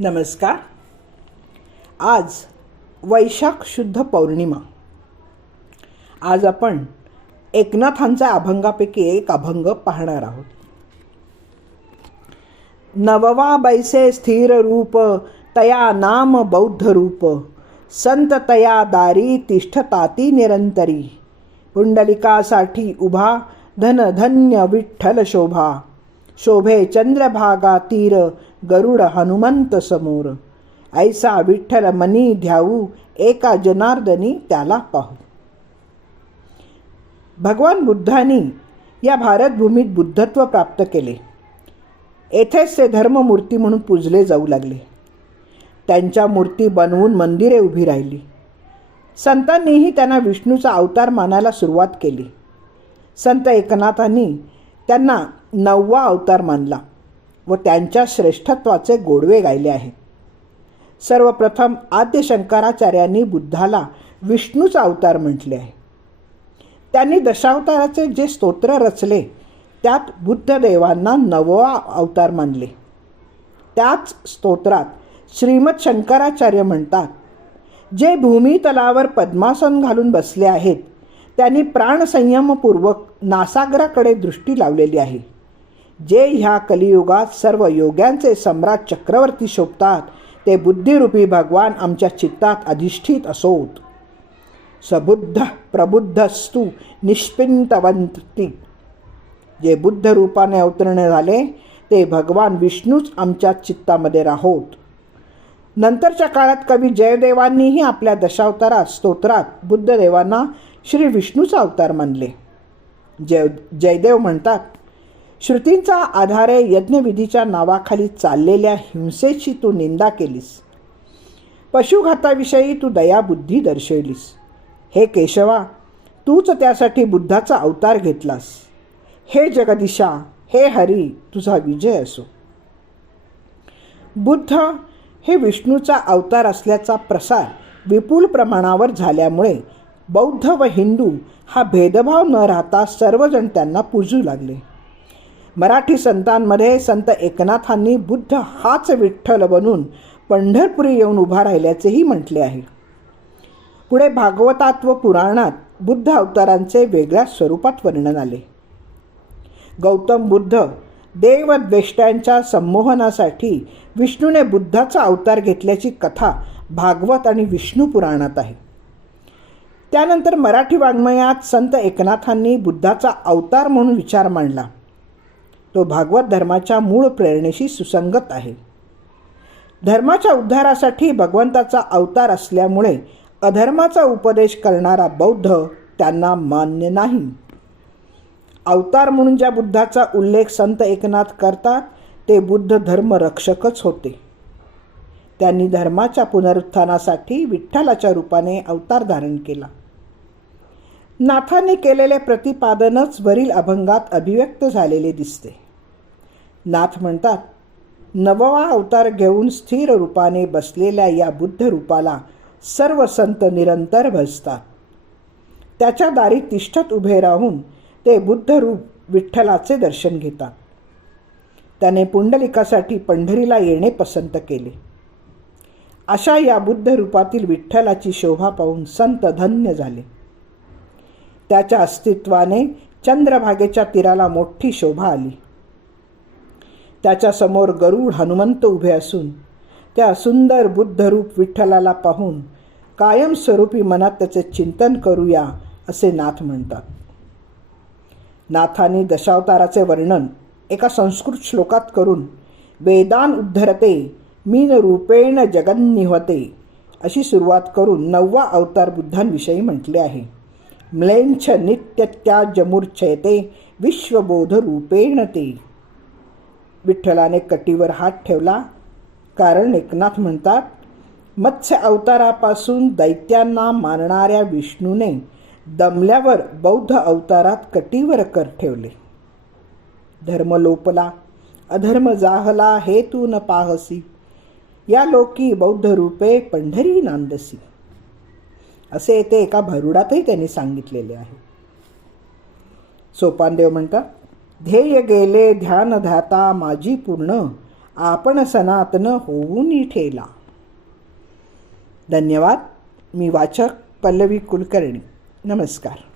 नमस्कार. आज वैशाख शुद्ध पौर्णिमा. आज आपण एकनाथांच्या अभंगापैकी एक अभंग पाहणार आहोत. नववा बैसे स्थिर रूप तया नाम बौद्ध रूप संत तया दारी तिष्ठताती निरंतरी. पुंडलिकासाठी उभा धन धन्य विठ्ठल शोभा. शोभे चंद्रभागा तीर गरुड हनुमंत समोर. ऐसा विठ्ठल मनी ध्याऊ एका जनार्दनी त्याला पाहू. भगवान बुद्धांनी या भारतभूमीत बुद्धत्व प्राप्त केले. येथेच ते धर्ममूर्ती म्हणून पूजले जाऊ लागले. त्यांच्या मूर्ती बनवून मंदिरे उभी राहिली. संतांनीही त्यांना विष्णूचा अवतार मानायला सुरुवात केली. संत एकनाथांनी त्यांना नववा अवतार मानला व त्यांच्या श्रेष्ठत्वाचे गोडवे गायले आहे. सर्वप्रथम आद्य शंकराचार्यांनी बुद्धाला विष्णूचा अवतार म्हटले आहे. त्यांनी दशावताराचे जे स्तोत्र रचले त्यात बुद्धदेवांना नववा अवतार मानले. त्याच स्तोत्रात श्रीमद शंकराचार्य म्हणतात जे भूमितलावर पद्मासन घालून बसले आहेत त्यांनी प्राणसंयमपूर्वक नासागराकडे दृष्टी लावलेली आहे. जे ह्या कलियुगात सर्व योग्यांचे सम्राट चक्रवर्ती शोभतात ते बुद्धिरूपी भगवान आमच्या चित्तात अधिष्ठित असोत. सबुद्ध प्रबुद्धस्तू निष्पिंतवंती. जे बुद्ध रूपाने अवतीर्ण झाले ते भगवान विष्णूच आमच्या चित्तामध्ये राहोत. नंतरच्या काळात कवी जयदेवांनीही आपल्या दशावतारात स्तोत्रात बुद्धदेवांना श्री विष्णूचा अवतार मानले. जय जयदेव म्हणतात श्रुतींचा आधारे यज्ञविधीच्या नावाखाली चाललेल्या हिंसेची तू निंदा केलीस. पशुघाताविषयी तू दयाबुद्धी दर्शवलीस. हे केशवा तूच त्यासाठी बुद्धाचा अवतार घेतलास. हे जगदिशा हे हरी तुझा विजय असो. बुद्ध हे विष्णूचा अवतार असल्याचा प्रसार विपुल प्रमाणावर झाल्यामुळे बौद्ध व हिंदू हा भेदभाव न राहता सर्वजण त्यांना पूजू लागले. मराठी संतांमध्ये संत एकनाथांनी बुद्ध हाच विठ्ठल बनून पंढरपुरी येऊन उभा राहिल्याचेही म्हटले आहे. पुढे भागवतात व पुराणात बुद्ध अवतारांचे वेगळ्या स्वरूपात वर्णन आले. गौतम बुद्ध देवद्वेष्ट्यांच्या संमोहनासाठी विष्णूने बुद्धाचा अवतार घेतल्याची कथा भागवत आणि विष्णू पुराणात आहे. त्यानंतर मराठी वाङ्मयात संत एकनाथांनी बुद्धाचा अवतार म्हणून विचार मांडला. तो भागवत धर्माच्या मूळ प्रेरणेशी सुसंगत आहे. धर्माच्या उद्धारासाठी भगवंताचा अवतार असल्यामुळे अधर्माचा उपदेश करणारा बौद्ध त्यांना मान्य नाही. अवतार म्हणून ज्या बुद्धाचा उल्लेख संत एकनाथ करतात ते बुद्ध धर्मरक्षकच होते. त्यांनी धर्माच्या पुनरुत्थानासाठी विठ्ठलाच्या रूपाने अवतार धारण केला. नाथांनी केलेले प्रतिपादनच वरील अभंगात अभिव्यक्त झालेले दिसते. नाथ म्हणतात नववा अवतार घेऊन स्थिर रूपाने बसलेल्या या बुद्ध रूपाला सर्व संत निरंतर भजतात. त्याच्या दारी तिष्ठत उभे राहून ते बुद्ध रूप विठ्ठलाचे दर्शन घेतात. त्याने पुंडलिकासाठी पंढरीला येणे पसंत केले. अशा या बुद्ध रूपातील विठ्ठलाची शोभा पाहून संत धन्य झाले. त्याच्या अस्तित्वाने चंद्रभागेच्या तीराला मोठी शोभा आली. त्याच्यासमोर गरुड हनुमंत उभे असून त्या सुंदर बुद्धरूप विठ्ठलाला पाहून कायमस्वरूपी मनात त्याचे चिंतन करूया असे नाथ म्हणतात. नाथांनी दशावताराचे वर्णन एका संस्कृत श्लोकात करून वेदान उद्धरते मीन रूपेण जगन्निहते अशी सुरुवात करून नववा अवतार बुद्धांविषयी म्हटले आहे. म्लेंछ नित्यत्याजमूर्छयते विश्वबोध रूपेण ते. विठ्ठलाने कटीवर हात ठेवला. कारण एकनाथ म्हणतात मत्स्य अवतारापासून दैत्यांना मारणाऱ्या विष्णूने दमल्यावर बौद्ध अवतारात कटीवर कर ठेवले. धर्म लोपला अधर्म जाहला हे तू न पाहसी. या लोकी बौद्ध रूपे पंढरी नांदसी. असे ते एका भरुडातही त्यांनी सांगितलेले आहे. सोपानदेव म्हणतात ध्येय गेले ध्यान ध्याता माझी पूर्ण आपण सनातन होऊन ठेला. धन्यवाद. मी वाचक पल्लवी कुलकर्णी. नमस्कार.